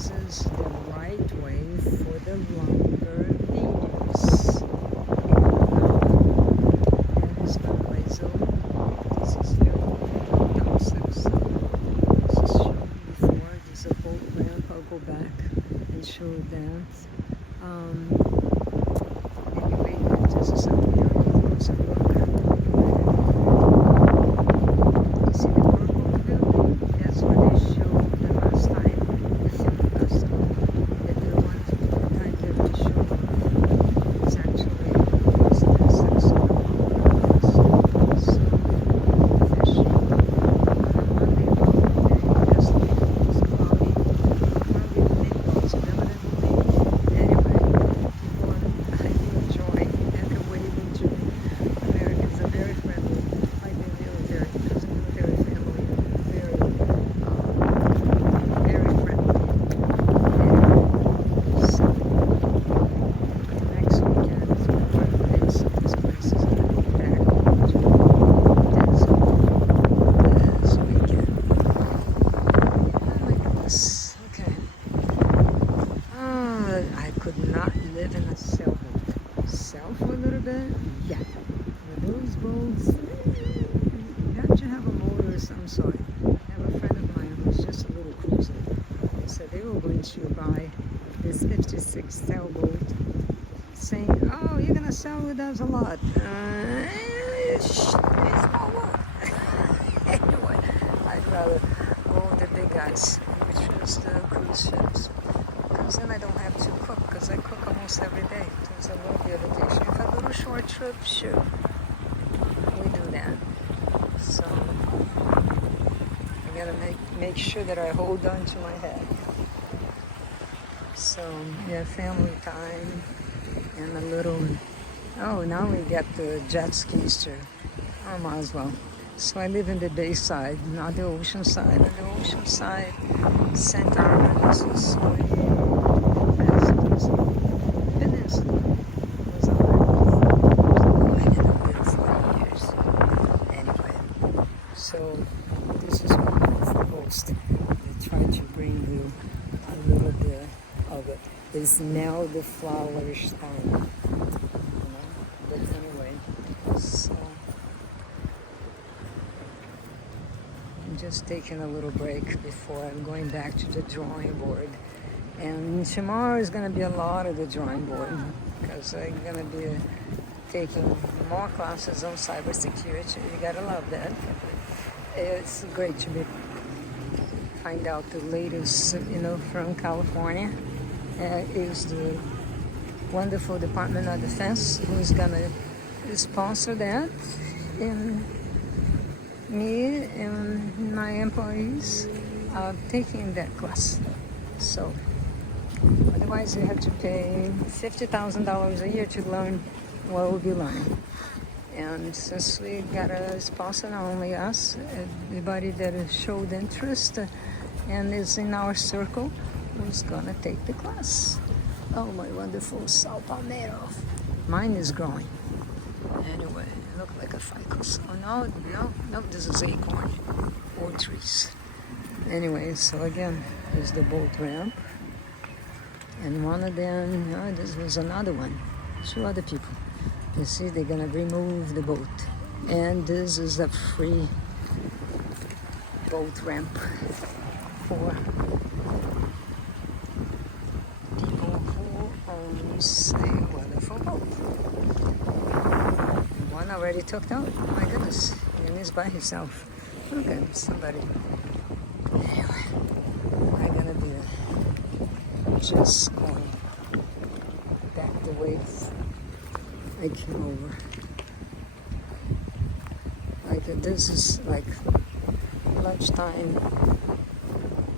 this is the right way for the longer videos. That is not my zone. This is very toxic. So this is shown before. There's a boat ramp. I'll go back and show that. Anyway, this is how we are. Closer look. You see the purple building? That's what they showed the last time. The film last time. The one time that they showed it's actually was the Sarasota. So fishing on a Monday long day. This week it was cloudy. Probably the wind was inevitably. Anyway, people are highly enjoying and waving to Americans are very friendly, like the military, because the military family are very friendly. And so next weekend is going to be some of these places are going to be back home to Denzel this weekend. Oh my goodness. Okay. I could not live in a sailboat. Sail for a little bit? Yeah. With those boats, you have to have a motor of some sort. I have a friend of mine who's just a little cruiser. They said they were going to buy this 56 sailboat, saying, "Oh, you're gonna sail with us a lot." It's not what. Anyway, I'd rather go with the big guys, which is the cruise ships. Because then I don't have to cook, because I cook almost every day. There's a little bit of vacation. If I go to short trip, sure, we do that. So I gotta make sure that I hold on to my head. So yeah, family time and a little. Oh, now we get the jet skis too. Oh, might as well. So I live in the bay side, not the ocean side. On the ocean side, St. Armand is peninsula was already there for years. Anyway, so this is what it's supposed to. They try to bring you a little bit of it. It's now the flowerish time, you know. But anyway, so I'm just taking a little break before I'm going back to the drawing board. And tomorrow is going to be a lot of the drawing board because I'm going to be taking more classes on cybersecurity. You gotta love that. It's great to be find out the latest, from California. Is the wonderful Department of Defense who's going to sponsor that, and me and my employees are taking that class. So otherwise you have to pay $50,000 a year to learn what we'll be learning. And since we got a sponsor, not only us, everybody that has showed interest and is in our circle who's gonna take the class. Oh, my wonderful Sao Palmero. Mine is growing. Anyway, it looked like a ficus. Oh, no, this is acorn or trees. Anyway, so again, there's the boat ramp. And one of them, this was another one. 2 other people. You see, they're gonna remove the boat. And this is a free boat ramp for people who owns a wonderful boat. One already took out. My goodness, and he's by himself. Okay, somebody. Anyway, I'm gonna be just going back the way I came over. Like this is like lunchtime.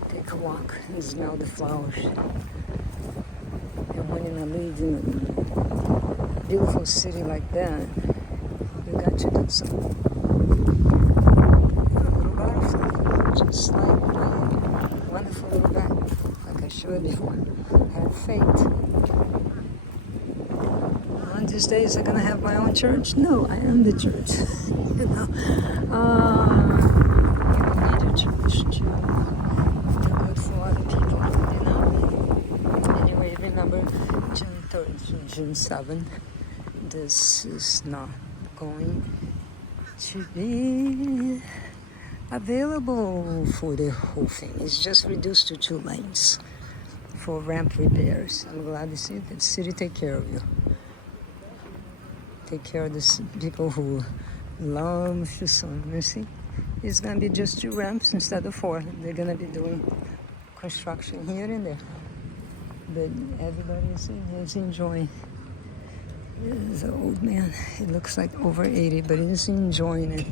Take a walk and smell the flowers. And when you live in a beautiful city like that, you got to do something. A little butterfly, just like my wonderful little bat, like I showed before. I have faith. On these days, I'm gonna have my own church. No, I am the church. You don't need a church to do good for other people. It's June 7. This is not going to be available for the whole thing. It's just reduced to 2 lanes for ramp repairs. I'm glad to see that the city take care of you. Take care of the people who love the sun. You see, it's gonna be just 2 ramps instead of 4. They're gonna be doing construction here and there, but everybody is enjoying. There's an old man. He looks like over 80, but he's enjoying it.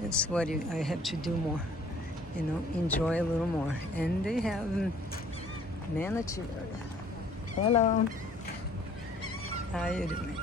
That's what I have to do more, you know, enjoy a little more. And they have manatee area. Hello. How you doing?